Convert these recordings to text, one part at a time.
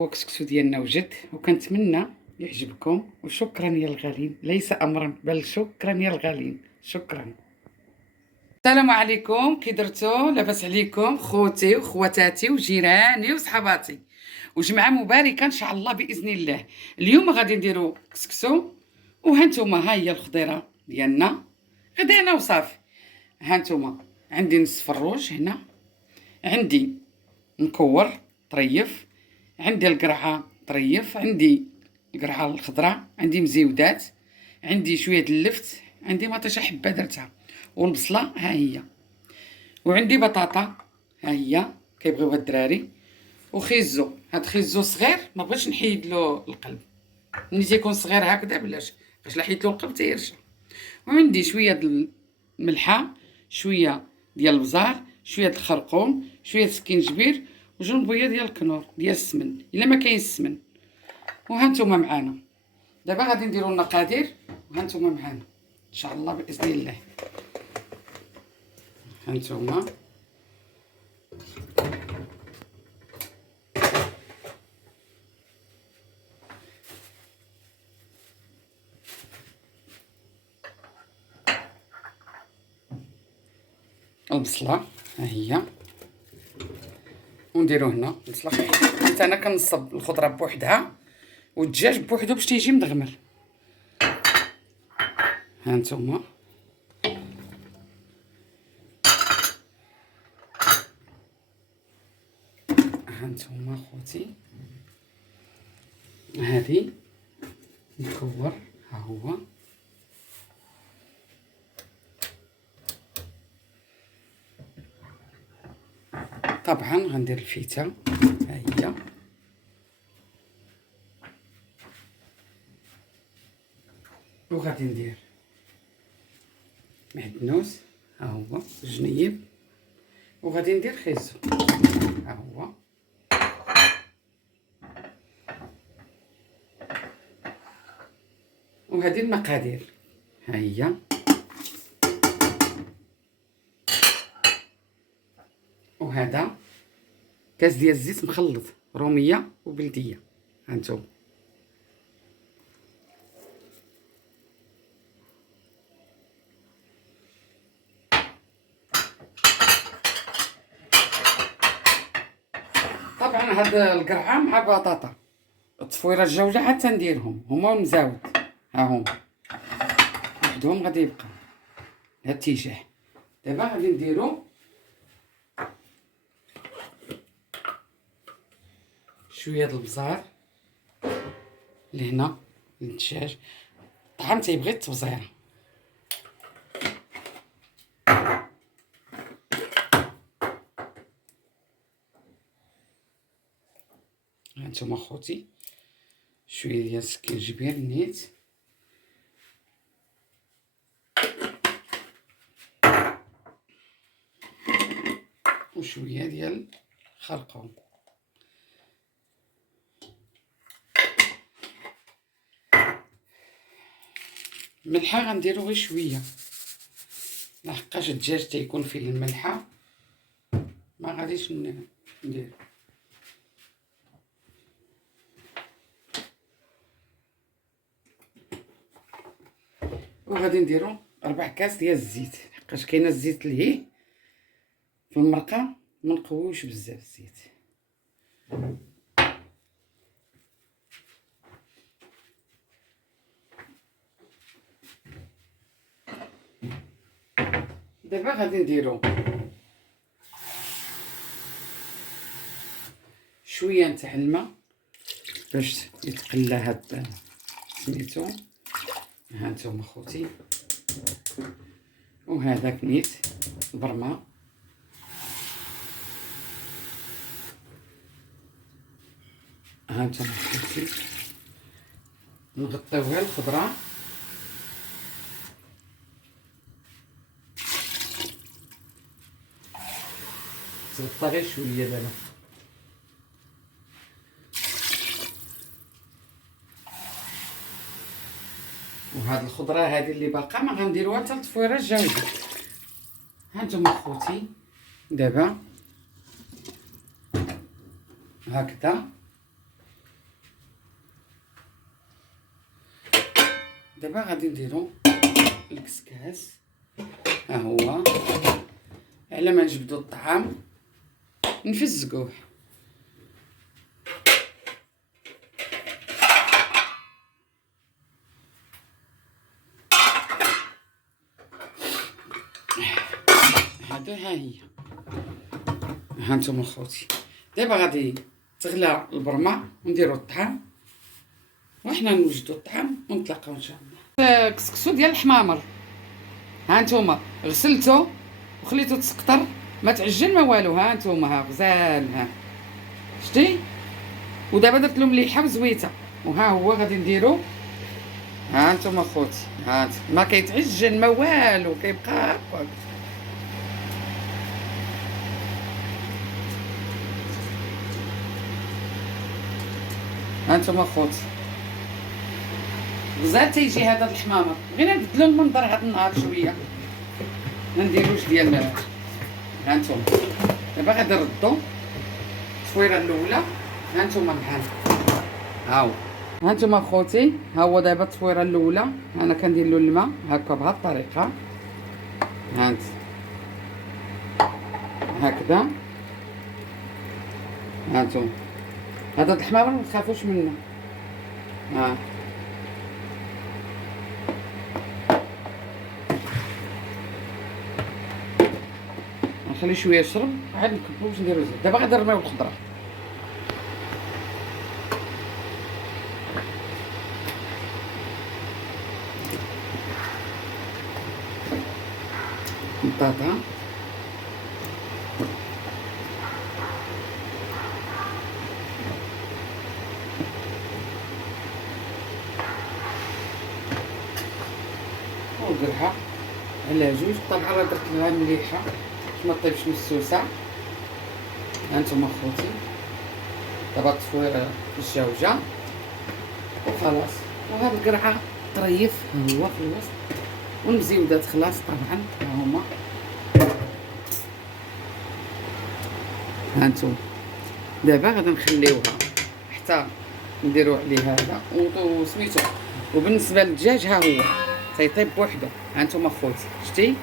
هو كسكسو ديالنا وجد، وكنتمنى يعجبكم. وشكرا يا الغالين، ليس امرا بل شكرا يا الغالين، شكرا. السلام عليكم، كي درتو؟ لاباس عليكم خوتي وخواتاتي وجيراني وصحباتي، وجمعه مباركه ان شاء الله باذن الله. اليوم غادي نديرو كسكسو، وهانتوما ها هي الخضيره ديالنا غدانا وصافي. هانتوما عندي نصف الروج هنا، عندي مكور طريف، عندي القرعه طريف، عندي القرعه الخضراء، عندي مزيودات، عندي شويه اللفت، عندي مطيشه حبه درتها، والبصله ها هي، وعندي بطاطا ها هي كيبغيوها الدراري، وخيزو. هاد خيزو صغير ما بغيتش نحيد له القلب، ملي تيكون صغير هكذا بلاش، باش لا حيدت له القلب تيرجع. وعندي شويه د الملحه، شويه ديال البزار، شويه د الخرقوم، شويه السكينجبير، وجنبويه ديال الكنور ديال السمن الا ما كاين السمن. وهانتوما معانا دابا غادي نديرو المقادير، وهانتوما معانا ان شاء الله باذن الله. هانتوما البصله ها هي، ونديرو هنا البصله خفيفه، حيت انا كنصب الخضره بوحدها والدجاج بوحدو باش تيجي مدغمر. هانتوما هانتوما خوتي، هادي مكور ها هو، طبعا غندير الفيته ها هي، وغادي ندير معدنوس ها هو جنيب، وغادي ندير خيزو ها هو، وهذه المقادير ها هي. وهذا كاس ديال الزيت مخلط روميه وبلديه، هانتوما طبعا هاد القرعه مع البطاطا التصفيره الجوجه حتى نديرهم هما المزاود ها هما وحدهم غادي يبقى هاد الاتجاه. دابا غادي نديرو شويه د البزار لهنا للدجاج، الطعام تيبغي التبزيره. هانتوما خوتي شويه ديال السكينجبير نيت، وشويه ديال الخرقوم. الملحه غنديرو غير شويه، لحقاش الدجاج تيكون فيه الملحه ما غاديش ندير. وغادي نديرو 4 كاس ديال الزيت، لحقاش كاينه الزيت لهيه في المرقه، ما نقويوش بزاف الزيت. دابا غادي نديرو شويه نتاع الماء باش يتقلى هاد سميتو. هانتوما خوتي، وهذاك نيت البرمه، هانتوما خوتي نغطيوها الخضره تغطى غير شويه دابا. وهاد الخضره هذه اللي باقا ما غنديروها حتى التفويره الجاوده. هانتوما خوتي دابا هكذا دابا غادي نديرو الكسكاس، ها هو. على ما نجبدو الطعام نفزقوه. هذا ها هي، ها نتوما خوتي. دابا غادي تغلى البرمه ونديرو الطعام، وحنا نوجدو الطعام ونتلاقاو ان شاء الله. كسكسو ديال الحمامر، ها نتوما غسلتو وخليتو تسقطر، ما تعجن ما والو. ها نتوما ها غزال، ها شتي. ودابا درت له مليحه وزويته، وها هو غادي نديرو. ها نتوما خوتي، ها ما كيتعجن ما والو، كيبقى هكاك. ها نتوما خوتي غزال تيجي هذا الحمامر. بغينا نبدلو المنظر هذا النهار شويه، ما نديروش ديال. ها نتوما دابا غادي نردو التصويره الاولى. ها نتوما معانا، ها هو. ها نتوما خوتي، ها هو دابا التصويره الاولى. انا كندير له الماء هكا بهذه الطريقه، ها انت هكذا. ها نتوما هذا الحمامر ما تخافوش منه. ها نخلي شويه يشرب، عاد نكبو باش نديرو زيت. دابا غادي نرميو الخضره. البطاطا وقرعه على جوج. طبعا راه درت لها مليحه باش ما طيبش مسوسه. هانتوما خوتي دابا التصوير الجوجه وخلاص. وهاد القرعه طريف ها هو في الوسط، والمزيودات خلاص طبعا ها هما. هانتوما دابا غادي نخليوها حتى نديرو عليه هذا وسميتو. وبالنسبه للدجاج ها هو تيطيب بوحدو. هانتوما خوتي شتي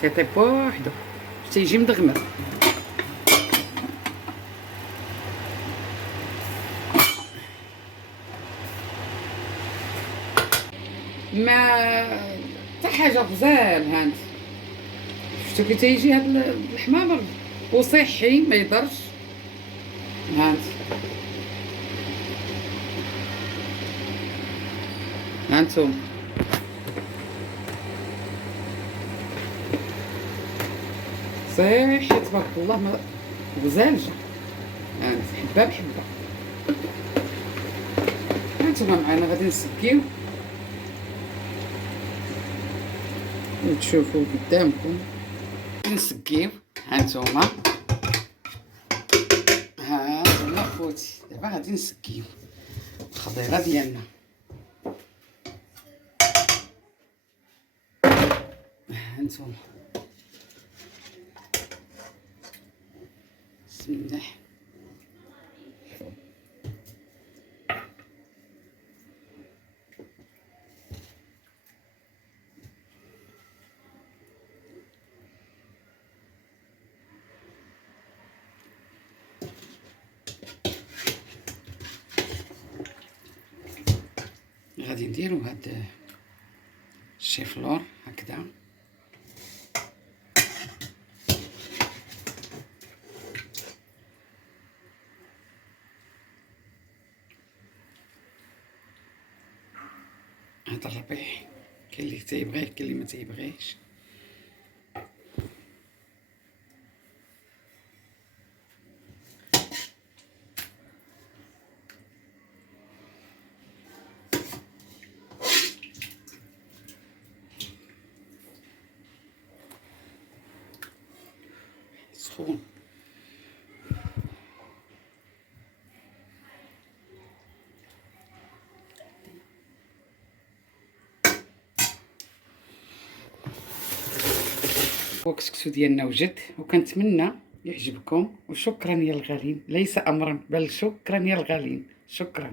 تيطيب بوحدو، تيجي مدغمر. ما حتى حاجه غزال. هانت شفتو كي تيجي هاد الحمامر وصحي ما يضرش. هانت هانتوما صحي تبارك الله، ما غزال جا. هانت حبه بحبه. هانتوما معنا غادي نسكيو وتشوفوا قدامكم. نسكيو هانتوما، هانتوما خوتي دابا غادي نسكيو الخضيره ديالنا. هانتوما بسم الله. غادي نديرو هاد الشيفلور هكذا. هذا الربيع كاين اللي تيبغيه كاين اللي ما تيبغيش. سخون وكسكسو ديالنا وجد، وكنتمنى يعجبكم. وشكرا يا الغالين، ليس امرا بل شكرا يا الغالين، شكرا.